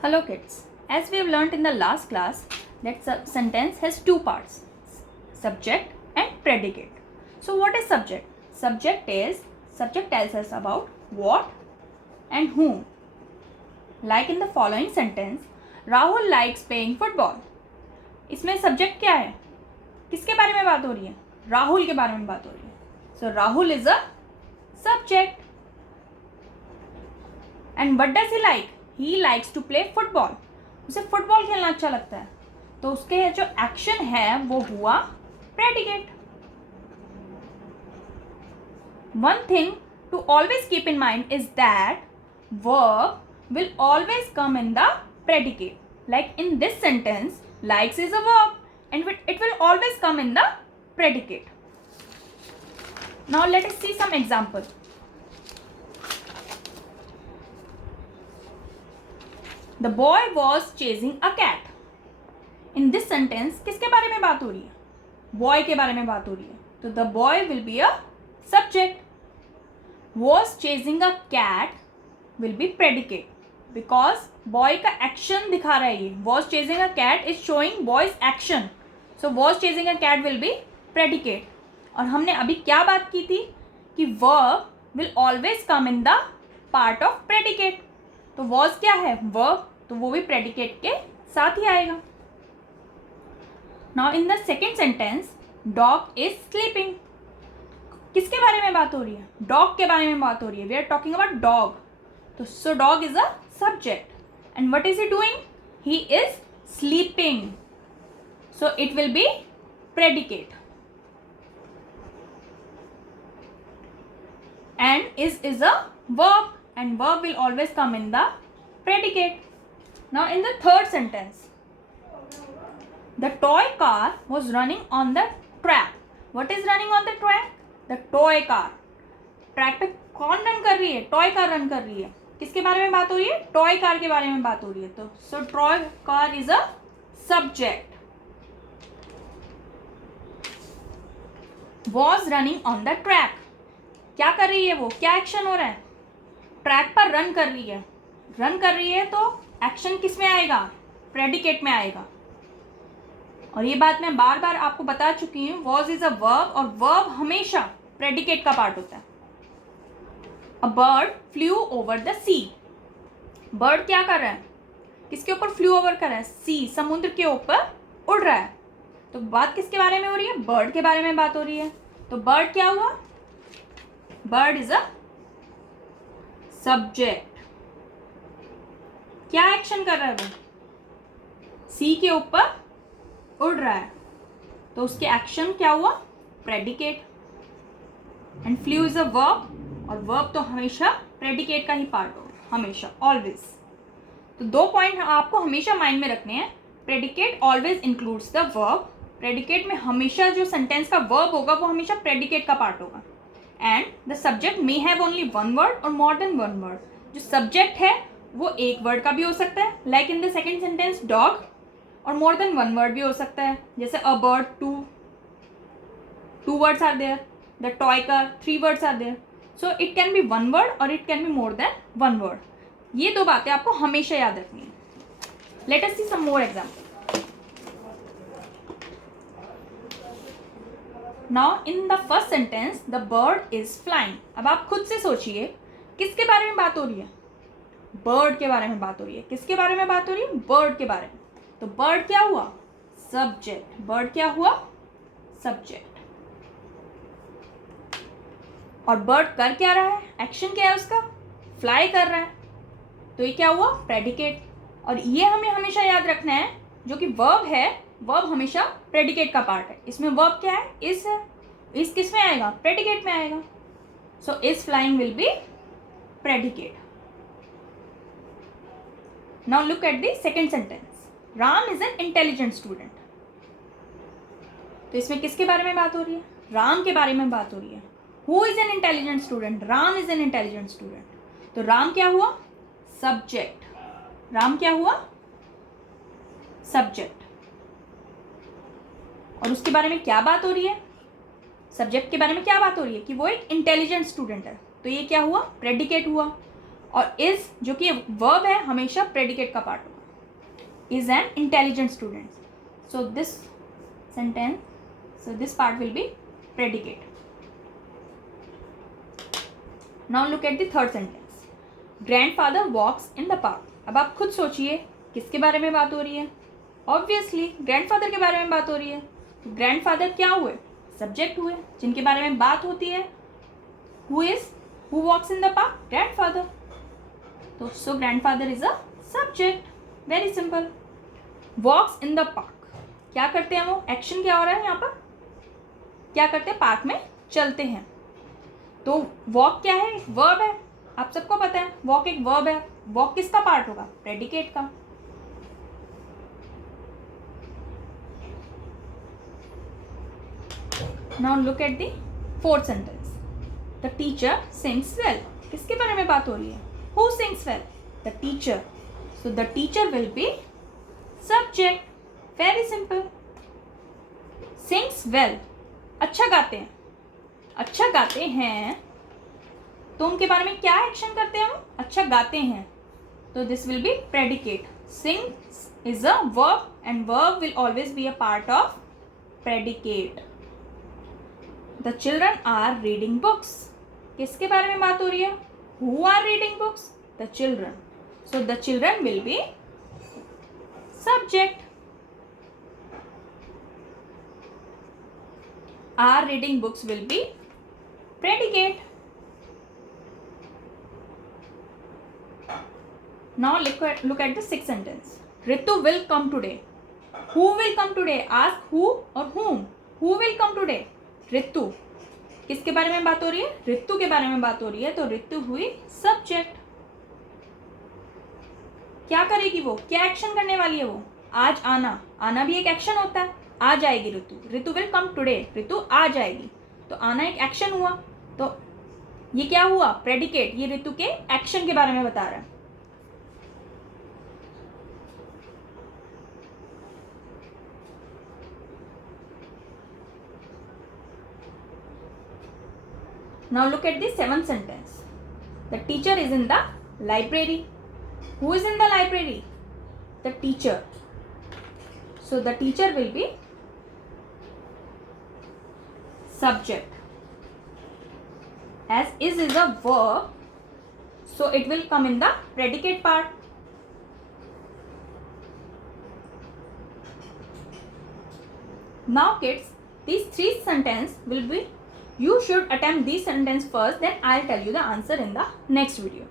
Hello kids. As we have learnt in the last class that sentence has two parts, subject and predicate. So what is subject? Subject tells us about what and whom. Like in the following sentence, Rahul likes playing football. इसमें subject क्या है? किसके बारे में बात हो रही है? राहुल के बारे में बात हो रही है. So Rahul is a subject. And what does he like? He likes to play football. उसे फुटबॉल खेलना अच्छा लगता है, तो उसके जो एक्शन है वो हुआ predicate. One thing to always keep in mind is that verb will always come in the predicate. Like in this sentence, likes is a verb and it will always come in the predicate. Now let us see some example. The boy was chasing a cat. In this sentence किसके बारे में बात हो रही है? Boy के बारे में बात हो रही है. तो the boy will be a subject. Was chasing a cat will be predicate because boy का action दिखा रहा है ये. Was chasing a cat is showing boy's action. So was chasing a cat will be predicate. और हमने अभी क्या बात की थी कि verb will always come in the part of predicate. तो was क्या है? verb, तो वो भी predicate के साथ ही आएगा. Now in the second sentence, dog is sleeping. किसके बारे में बात हो रही है? Dog के बारे में बात हो रही है. We are talking about dog. तो so dog is a subject. And what is he doing? He is sleeping. So it will be predicate. And is a verb. And verb will always come in the predicate. Now in the third sentence, the toy car was running on the track. What is running on the track? The toy car. Track पे कौन run कर रही है? Toy car run कर रही है. किसके बारे में बात हो रही है? टॉय कार के बारे में बात हो रही है. तो so toy car is a subject. Was running on the track. क्या कर रही है वो? क्या एक्शन हो रहा है? ट्रैक पर रन कर रही है. रन कर रही है तो एक्शन किस में आएगा? प्रेडिकेट में आएगा. और ये बात मैं बार बार आपको बता चुकी हूँ. वॉज इज अ वर्ब और वर्ब हमेशा प्रेडिकेट का पार्ट होता है. A bird flew over the sea. Bird क्या कर रहा है? किसके ऊपर फ्लू ओवर कर रहा है? सी, समुद्र के ऊपर उड़ रहा है. तो बात किसके बारे में हो रही है? बर्ड के बारे में बात हो रही है. तो बर्ड क्या हुआ? Bird is a subject. क्या एक्शन कर रहा है वो? सी के ऊपर उड़ रहा है, तो उसके एक्शन क्या हुआ? Predicate. And flu is a verb, और वर्ब तो हमेशा प्रेडिकेट का ही पार्ट हो, हमेशा, ऑलवेज. तो दो पॉइंट आपको हमेशा माइंड में रखने हैं. Predicate always includes the verb. Predicate में हमेशा जो सेंटेंस का वर्ब होगा वो हमेशा प्रेडिकेट का पार्ट होगा. And the subject may have only one word और मोर देन वन वर्ड. जो सब्जेक्ट है वो एक वर्ड का भी हो सकता है, like in the second sentence dog, और मोर देन वन वर्ड भी हो सकता है, जैसे a bird, two words are there. The toy car, 3 words are there. So it can be one word और it can be more than one word. ये दो बातें आपको हमेशा याद रखनी है. Let us see some more example. Now in the first sentence the bird is flying. अब आप खुद से सोचिए किसके बारे में बात हो रही है? बर्ड के बारे में बात हो रही है. किसके बारे में बात हो रही है? बर्ड के बारे में. तो बर्ड क्या हुआ? सब्जेक्ट. बर्ड क्या हुआ? सब्जेक्ट. और बर्ड कर क्या रहा है? एक्शन क्या है उसका? फ्लाई कर रहा है. तो ये क्या हुआ? प्रेडिकेट. और ये हमें हमेशा याद रखना है, जो कि वर्ब है, वर्ब हमेशा प्रेडिकेट का पार्ट है. इसमें वर्ब क्या है? इज है. इज किस में आएगा? प्रेडिकेट में आएगा. So is flying will be predicate. Now look at the second sentence. Ram is an intelligent student. तो इसमें किसके बारे में बात हो रही है? राम के बारे में बात हो रही है. Who is an intelligent student? Ram is an intelligent student. तो राम क्या हुआ? Subject. राम क्या हुआ? Subject. और उसके बारे में क्या बात हो रही है? सब्जेक्ट के बारे में क्या बात हो रही है? कि वो एक इंटेलिजेंट स्टूडेंट है. तो ये क्या हुआ? प्रेडिकेट हुआ. और इज जो कि वर्ब है हमेशा प्रेडिकेट का पार्ट होगा. Is an intelligent student. So this sentence, so this part will be predicate. Now look at the third sentence. Grandfather walks in the park. अब आप खुद सोचिए किसके बारे में बात हो रही है. ऑब्वियसली ग्रैंडफादर के बारे में बात हो रही है. तो ग्रैंडफादर क्या हुए? सब्जेक्ट हुए जिनके बारे में बात होती है. Who walks in the park? Grandfather. तो so grandfather is a subject. Very simple. Walks in the park, क्या करते हैं वो? एक्शन क्या हो रहा है यहाँ पर? क्या करते हैं? पार्क में चलते हैं. तो वॉक क्या है? वर्ब है. आप सबको पता है वॉक एक वर्ब है. वॉक किसका पार्ट होगा? प्रेडिकेट का. Now look at the fourth sentence. The teacher sings well. किसके बारे में बात हो रही है? Who sings well? The teacher. So the teacher will be subject. Very simple. Sings well, अच्छा गाते हैं. अच्छा गाते हैं तो उनके बारे में क्या एक्शन करते हैं? वो अच्छा गाते हैं. तो this will be predicate. Sings is a verb and verb will always be a part of predicate. The children are reading books. किसके बारे में बात हो रही है? Who are reading books? The children. So the children will be subject. Are reading books will be predicate. Now look at the sixth sentence. Ritu will come today. Who will come today? Ask who or whom. Who will come today? Ritu. किसके बारे में बात हो रही है? रितु के बारे में बात हो रही है. तो रितु हुई सब्जेक्ट. क्या करेगी वो? क्या एक्शन करने वाली है वो? आज आना. आना भी एक एक्शन होता है. आ जाएगी Ritu. Ritu will come today. Ritu आ जाएगी. तो आना एक एक्शन हुआ. तो ये क्या हुआ? प्रेडिकेट. ये रितु के एक्शन के बारे में बता रहा है. Now look at the seventh sentence. The teacher is in the library. Who is in the library? The teacher. So the teacher will be subject. As is a verb, so it will come in the predicate part. Now kids, these three sentences will be, you should attempt these sentences first, then I'll tell you the answer in the next video.